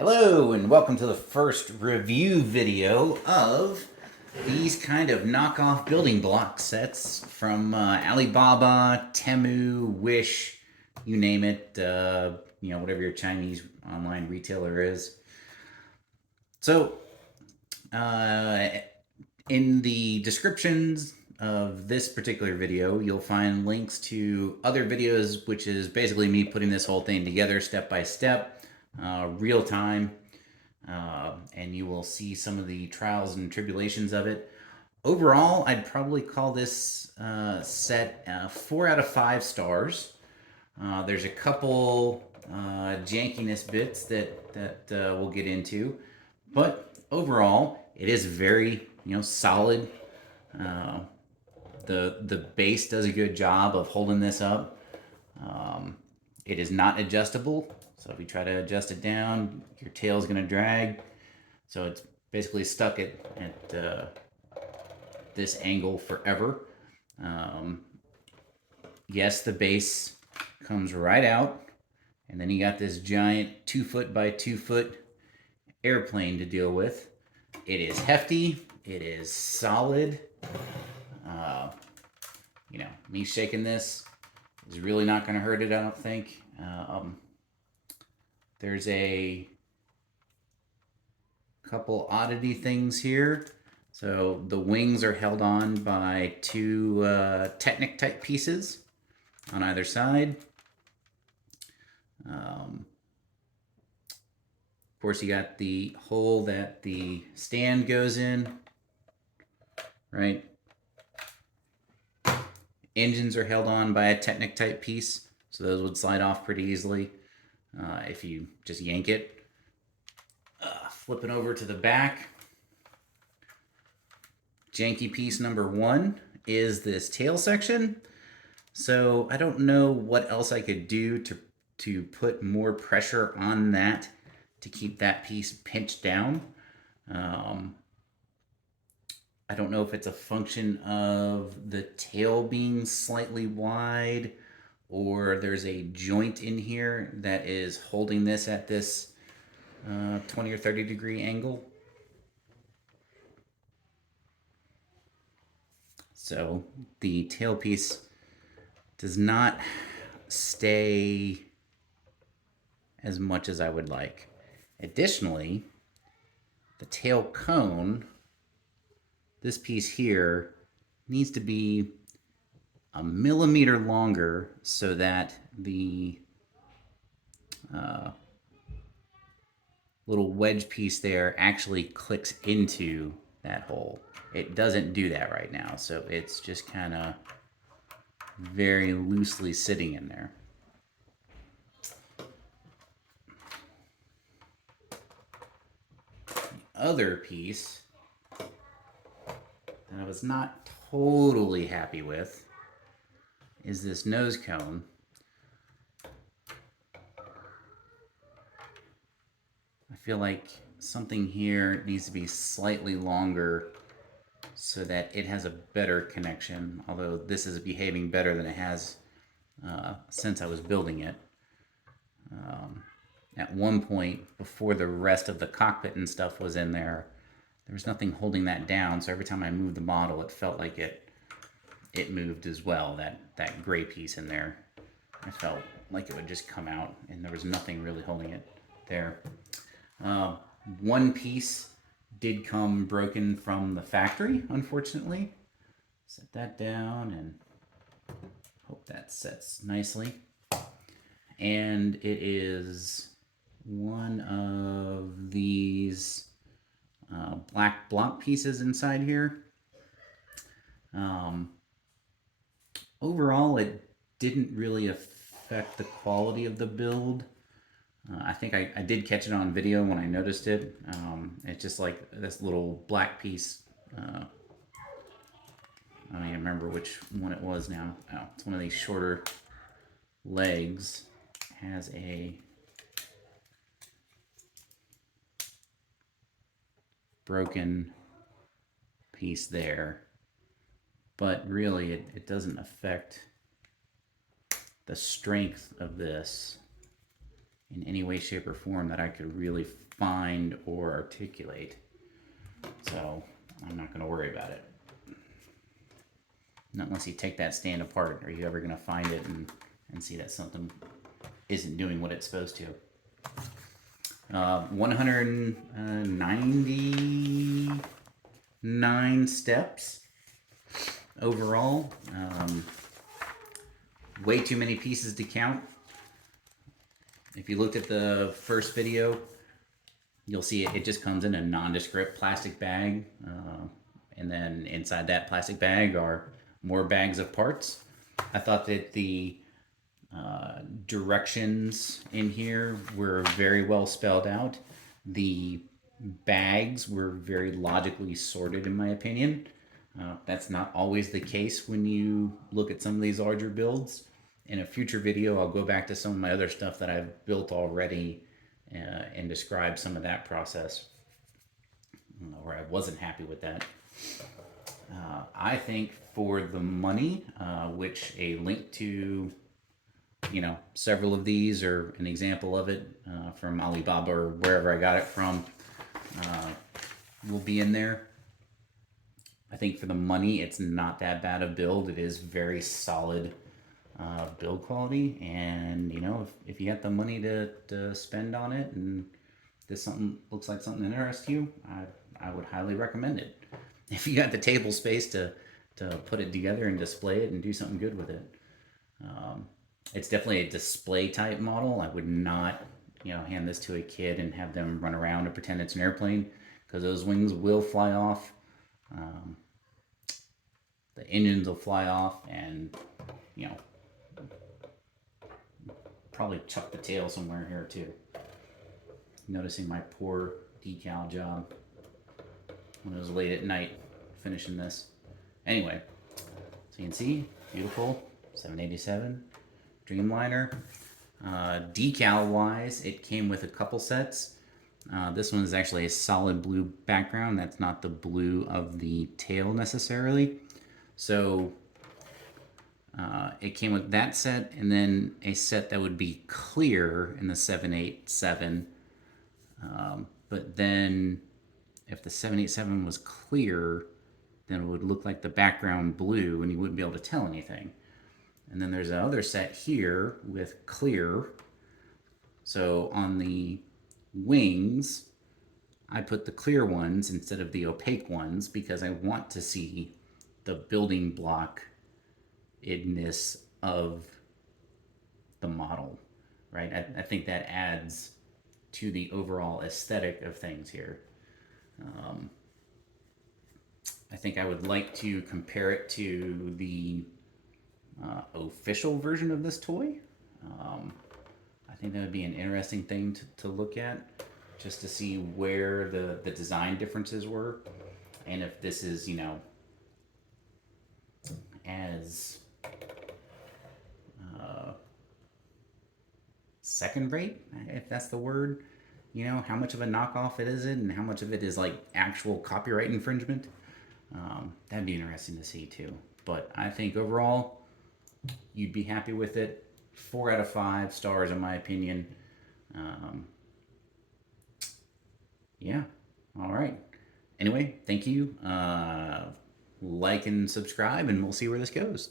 Hello and welcome to the first review video of these kind of knockoff building block sets from Alibaba, Temu, Wish, you name it, whatever your Chinese online retailer is. So, uh, in the descriptions of this particular video, you'll find links to other videos, which is basically me putting this whole thing together step by step, real time, and you will see some of the trials and tribulations of it. Overall, I'd probably call this set 4 out of 5 stars. There's a couple jankiness bits that we'll get into, but overall, it is very solid. Uh, the base does a good job of holding this up. It is not adjustable, so if you try to adjust it down, your tail is going to drag. So it's basically stuck at this angle forever. Yes, the base comes right out, and then you got this giant 2 foot by 2 foot airplane to deal with. It is hefty. It is solid. Me shaking this is really not going to hurt it, I don't think. There's a couple oddity things here. So the wings are held on by two Technic type pieces on either side. Of course, you got the hole that the stand goes in, right? Engines are held on by a Technic type piece, so those would slide off pretty easily if you just yank it. Flipping over to the back, janky piece number 1 is this tail section. So I don't know what else I could do to put more pressure on that to keep that piece pinched down. I don't know if it's a function of the tail being slightly wide, or there's a joint in here that is holding this at this 20 or 30 degree angle. So the tailpiece does not stay as much as I would like. Additionally, the tail cone, this piece here, needs to be a millimeter longer so that the little wedge piece there actually clicks into that hole. It doesn't do that right now, so it's just kind of very loosely sitting in there. The other piece that I was not totally happy with is this nose cone. I feel like something here needs to be slightly longer so that it has a better connection, although this is behaving better than it has since I was building it. At one point, before the rest of the cockpit and stuff was in there, there was nothing holding that down, so every time I moved the model, it felt like it moved as well, that gray piece in there. I felt like it would just come out, and there was nothing really holding it there. One piece did come broken from the factory, unfortunately. Set that down and hope that sets nicely. And it is one of these black block pieces inside here. Overall, it didn't really affect the quality of the build. I think I did catch it on video when I noticed it. It's just like this little black piece. I don't even remember which one it was now. Oh, it's one of these shorter legs. Has a broken piece there. But really, it doesn't affect the strength of this in any way, shape, or form that I could really find or articulate. So I'm not going to worry about it. Not unless you take that stand apart. Are you ever going to find it and see that something isn't doing what it's supposed to? 199 steps overall. Way too many pieces to count. If you looked at the first video, you'll see it just comes in a nondescript plastic bag. And then inside that plastic bag are more bags of parts. I thought that the directions in here were very well spelled out. The bags were very logically sorted, in my opinion. That's not always the case when you look at some of these larger builds. In a future video, I'll go back to some of my other stuff that I've built already and describe some of that process where I wasn't happy with that. I think for the money, which a link to several of these or an example of it from Alibaba or wherever I got it from will be in there. I think for the money, it's not that bad a build. It is very solid build quality, and if you got the money to spend on it and this something looks like something that interests you, I would highly recommend it. If you got the table space to put it together and display it and do something good with it. It's definitely a display type model. I would not hand this to a kid and have them run around and pretend it's an airplane, because those wings will fly off. The engines will fly off, and probably chuck the tail somewhere here too. Noticing my poor decal job when it was late at night finishing this. Anyway, so you can see, beautiful 787 Dreamliner. Decal wise, it came with a couple sets. This one is actually a solid blue background. That's not the blue of the tail necessarily. So it came with that set, and then a set that would be clear in the 787. But then if the 787 was clear, then it would look like the background blue and you wouldn't be able to tell anything. And then there's another set here with clear. So on the wings, I put the clear ones instead of the opaque ones because I want to see the building block-edness of the model, right? I think that adds to the overall aesthetic of things here. I think I would like to compare it to the official version of this toy. I think that would be an interesting thing to look at, just to see where the design differences were, and if this is, as second rate, if that's the word. How much of a knockoff it is, and how much of it is like actual copyright infringement. That'd be interesting to see too. But I think overall, you'd be happy with it. 4 out of 5 stars in my opinion. Yeah. All right. Anyway, thank you. Like and subscribe, and we'll see where this goes.